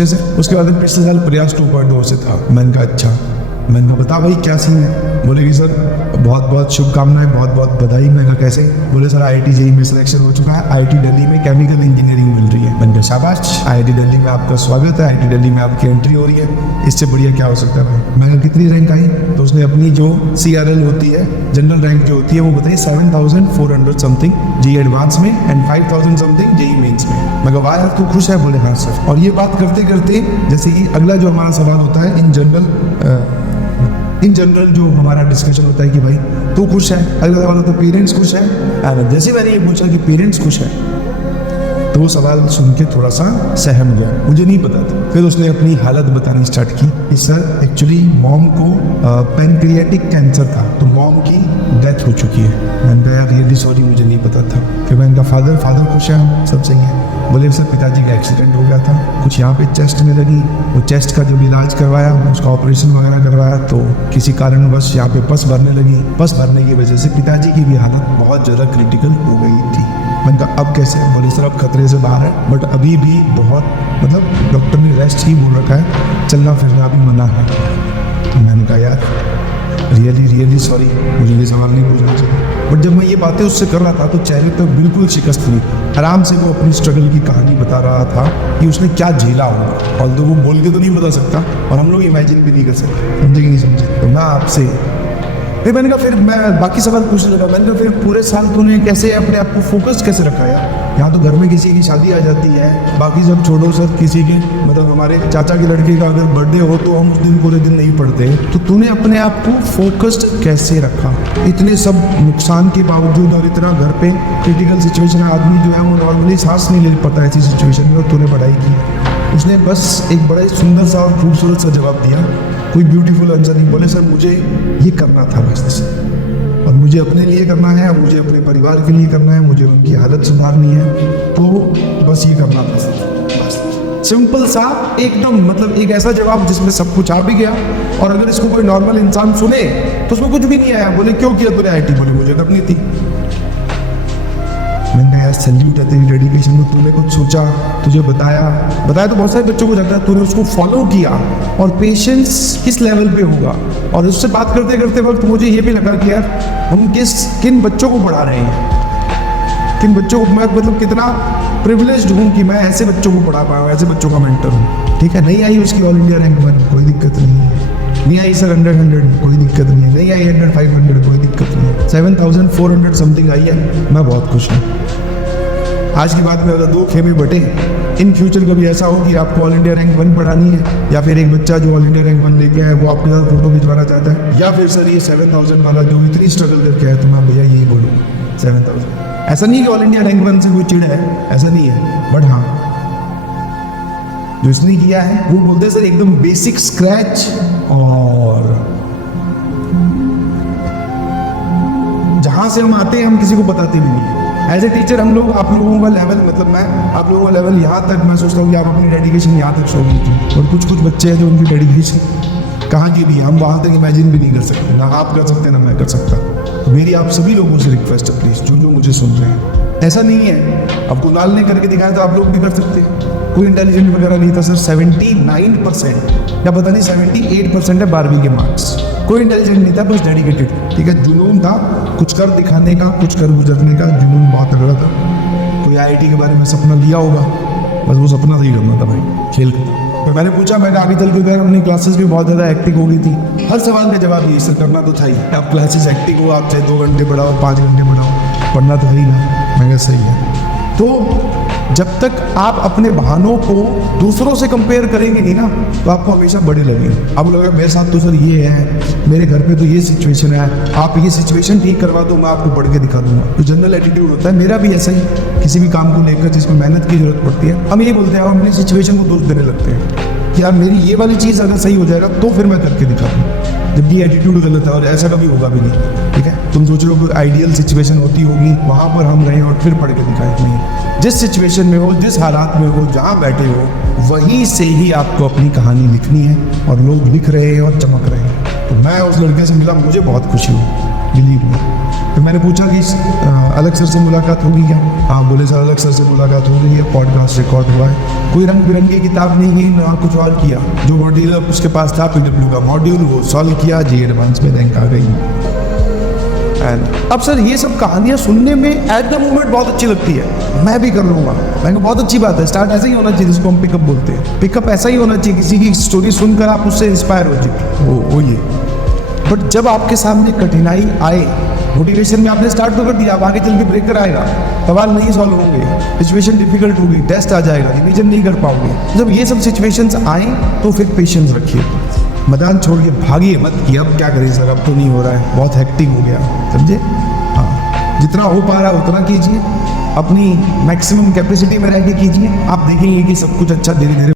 अच्छे से। उसके बाद पिछले साल प्रयास 2.0 से था। मैंने कहा अच्छा, मैंने कहा बता भाई क्या सीन है। बोले कि सर बहुत बहुत शुभकामनाएं, बहुत बहुत बधाई। मैं कहा कैसे? बोले सर IIT JEE में सिलेक्शन हो चुका है, IIT दिल्ली में केमिकल इंजीनियरिंग मिल रही है। मैंने कहा शाबाश, IIT दिल्ली में आपका स्वागत है, IIT दिल्ली में आपकी एंट्री हो रही है, इससे बढ़िया क्या हो सकता है भाई। मैंने कहा कितनी रैंक आई? तो उसने अपनी जो CRL होती है, जनरल रैंक जो होती है, वो बताई 7400 समथिंग JEE एडवांस में एंड 5000 समथिंग JEE मेंस में। मैं कहा वाह यार तू खुश है? बोले हाँ सर। और ये बात करते करते जैसे कि अगला जो हमारा सवाल होता है इन जनरल जो हमारा डिस्कशन होता है कि भाई तू खुश है, अगला सवाल होता है पेरेंट्स खुश है। जैसे मैंने ये पूछा कि पेरेंट्स खुश है, तो वो सवाल सुन के थोड़ा सा सहम गया, मुझे नहीं पता था। फिर उसने अपनी हालत बतानी स्टार्ट की कि सर एक्चुअली मॉम को पैनक्रियाटिक कैंसर था, तो मॉम की डेथ हो चुकी है। मैंने कहा यार रियली सॉरी, मुझे नहीं पता था। फिर मैंने कहा फादर खुश है, सब सही है। बोले सर पिताजी का एक्सीडेंट हो गया था, कुछ यहाँ पे चेस्ट में लगी, वो चेस्ट का जब इलाज करवाया, उसका ऑपरेशन वगैरह करवाया, तो किसी कारणवश यहाँ पे पस भरने लगी। पस भरने की वजह से पिताजी की भी हालत बहुत ज़्यादा क्रिटिकल हो गई थी। मैंने कहा अब कैसे? बोले सर अब खतरे से बाहर है, बट अभी भी बहुत मतलब डॉक्टर ने रेस्ट ही बोल रखा है, चलना फिरना भी मना है। तो मैंने कहा यार रियली सॉरी, मुझे ये सवाल नहीं पूछना चाहिए। बट जब मैं ये बातें उससे कर रहा था तो चेहरे पर बिल्कुल शिकस्त नहीं, आराम से वो अपनी स्ट्रगल की कहानी बता रहा था कि उसने क्या झेला होगा। और वो बोल के तो नहीं बता सकता और हम लोग इमेजिन भी नहीं कर सकते, समझे कि नहीं समझे। तो मैं आपसे फिर मैंने कहा, फिर मैं बाकी सवाल पूछने लगा। मैंने कहा फिर पूरे साल तूने कैसे अपने आप को फोकस कैसे रखा यार? यहाँ तो घर में किसी की शादी आ जाती है, बाकी सब छोड़ो सर, किसी के मतलब हमारे चाचा के लड़के का अगर बर्थडे हो तो हम उस दिन पूरे दिन नहीं पढ़ते। तो तूने अपने आप को फोकस्ड कैसे रखा इतने सब नुकसान के बावजूद? और इतना घर पे क्रिटिकल सिचुएशन है, आदमी जो है वो नॉर्मली सांस नहीं ले पाता ऐसी सिचुएशन में, और तूने पढ़ाई की। उसने बस एक बड़ा ही सुंदर सा और खूबसूरत सा जवाब दिया, कोई ब्यूटीफुल आंसर नहीं। बोले सर मुझे ये करना था बस, और मुझे अपने लिए करना है, और मुझे अपने परिवार के लिए करना है, मुझे उनकी हालत सुधारनी है, तो बस ये करना था। सिंपल सा एकदम, मतलब एक ऐसा जवाब जिसमें सब कुछ आ भी गया। और अगर इसको कोई नॉर्मल इंसान सुने तो उसमें कुछ भी नहीं आया। बोले क्यों किया तूने IIT? बोले मुझे करनी थी। मैंने कहा यार सैल्यूट है तेरी डेडिकेशन को, तूने कुछ सोचा, तुझे बताया तो बहुत सारे बच्चों को जाता है, तूने उसको फॉलो किया। और पेशेंस किस लेवल पे होगा। और उससे बात करते करते वक्त मुझे ये भी लगा कि यार हम किन बच्चों को पढ़ा रहे हैं, किन बच्चों को, मैं मतलब कितना प्रिविलेज्ड हूँ कि मैं ऐसे बच्चों को पढ़ा पाया हूँ, ऐसे बच्चों का मेंटर हूँ। ठीक है, नहीं आई उसकी ऑल इंडिया रैंक 1, कोई दिक्कत नहीं है। नहीं आई सर 100 कोई दिक्कत नहीं है। नहीं आई 100-500 कोई दिक्कत नहीं है। 7400 समथिंग आई है, मैं बहुत खुश हूँ। आज की बात में अगर दो खेमे बटे, इन फ्यूचर कभी ऐसा हो कि आपको ऑल इंडिया रैंक 1 पढ़ानी है, या फिर एक बच्चा जो ऑल इंडिया रैंक 1 लेके आया वो आपके साथ फोटो खिंचवाना चाहता है, या फिर सर ये 7000 वाला जो इतनी स्ट्रगल करके आया, तो मैं भैया यही बोलूँगा 7000। ऐसा नहीं कि ऑल इंडिया रैंक 1 से कोई चिड़ है, ऐसा नहीं है, बट हाँ जो इसने किया है वो बोलते हैं सर एकदम बेसिक स्क्रैच। और जहां से हम आते हैं हम किसी को बताते भी नहीं। एज ए टीचर हम लोग आप लोगों का लेवल, मतलब मैं आप लोगों का लेवल यहाँ तक मैं सोचता हूँ कि आप अपनी डेडिकेशन यहाँ तक शो कीजिए। और कुछ बच्चे हैं जो उनकी डेडिकेशन कहाँ की भी हम वहाँ तक इमेजिन भी नहीं कर सकते, ना आप कर सकते ना मैं कर सकता। तो मेरी आप सभी लोगों से रिक्वेस्ट है प्लीज़, जो मुझे सुन रहे हैं, ऐसा नहीं है अब कुणाल ने करके दिखाया तो आप लोग भी कर सकते हैं। कोई इंटेलिजेंट वगैरह नहीं था सर, 79% या पता नहीं 78% है 12वीं के मार्क्स। कोई इंटेलिजेंट नहीं था, बस डेडिकेटेड। ठीक है, जुनून था, कुछ कर दिखाने का, कुछ कर गुजरने का जुनून बहुत तगड़ा था। कोई IIT के बारे में सपना लिया होगा, बस वो सपना नहीं करना था भाई, खेल का। तो मैंने पूछा, मैंने आगे चल के अपनी क्लासेस भी बहुत ज़्यादा एक्टिव हो गई थी। हर सवाल का जवाब ये सर करना तो था ही। आप क्लासेस एक्टिव हो, आप चाहे 2 घंटे पढ़ाओ 5 घंटे पढ़ाओ, पढ़ना तो है ही ना। मैं सही है। तो जब तक आप अपने बहानों को दूसरों से कंपेयर करेंगे नहीं ना, तो आपको हमेशा बड़े लगेंगे। अब लगेगा मेरे साथ तो सर ये है, मेरे घर पे तो ये सिचुएशन है, आप ये सिचुएशन ठीक करवा दो, मैं आपको पढ़ के दिखा दूंगा। तो जनरल एटीट्यूड होता है, मेरा भी ऐसा ही। किसी भी काम को लेकर जिसमें मेहनत की जरूरत पड़ती है, हम ये बोलते हैं, हम अपनी सिचुएशन को दोष देने लगते हैं कि यार मेरी ये वाली चीज़ अगर सही हो जाएगा तो फिर मैं करके दिखा दूँ, जबकि एटीट्यूड गलत है और ऐसा कभी होगा भी नहीं। ठीक है, तुम सोच रहे हो कोई आइडियल सिचुएशन होती होगी, वहाँ पर हम रहें और फिर पढ़ के दिखाएं, नहीं। जिस सिचुएशन में हो, जिस हालात में हो, जहाँ बैठे हो, वहीं से ही आपको अपनी कहानी लिखनी है। और लोग लिख रहे हैं और चमक रहे हैं। तो मैं उस लड़के से मिला, मुझे बहुत खुशी हुई, बिलीव मी। तो मैंने पूछा कि अलग सर से मुलाकात होगी क्या? हाँ बोले सर अलग सर से मुलाकात हो गई है, पॉडकास्ट रिकॉर्ड हुआ है। कोई रंग बिरंगी किताब नहीं की, ना कुछ और किया। जो मॉड्यूल उसके पास था PW का मॉड्यूल वो सॉल्व किया, जी एडवांस में रैंक आ गई। एंड अब सर ये सब कहानियाँ सुनने में एट द मोमेंट बहुत अच्छी लगती है, मैं भी कर लूँगा। मैंने कहा बहुत अच्छी बात है, स्टार्ट ऐसा ही होना चाहिए जिसको हम पिकअप बोलते हैं। पिकअप ऐसा ही होना चाहिए, किसी की स्टोरी सुनकर आप उससे इंस्पायर हो जाए, वो ये। बट जब आपके सामने कठिनाई आए, मोटिवेशन में आपने स्टार्ट तो कर दिया, अब आगे चल के ब्रेकर आएगा, सवाल नहीं सॉल्व होंगे, सिचुएशन डिफिकल्ट होगी, टेस्ट आ जाएगा, रिवीजन नहीं कर पाओगे। जब ये सब सिचुएशंस आए तो फिर पेशेंस रखिए, मैदान छोड़ के भागिए मत कि अब क्या करें सर, अब तो नहीं हो रहा है, बहुत हेक्टिक हो गया, समझे? हाँ, जितना हो पा रहा है उतना कीजिए, अपनी मैक्सिमम कैपेसिटी में रह के कीजिए, आप देखेंगे कि सब कुछ अच्छा धीरे धीरे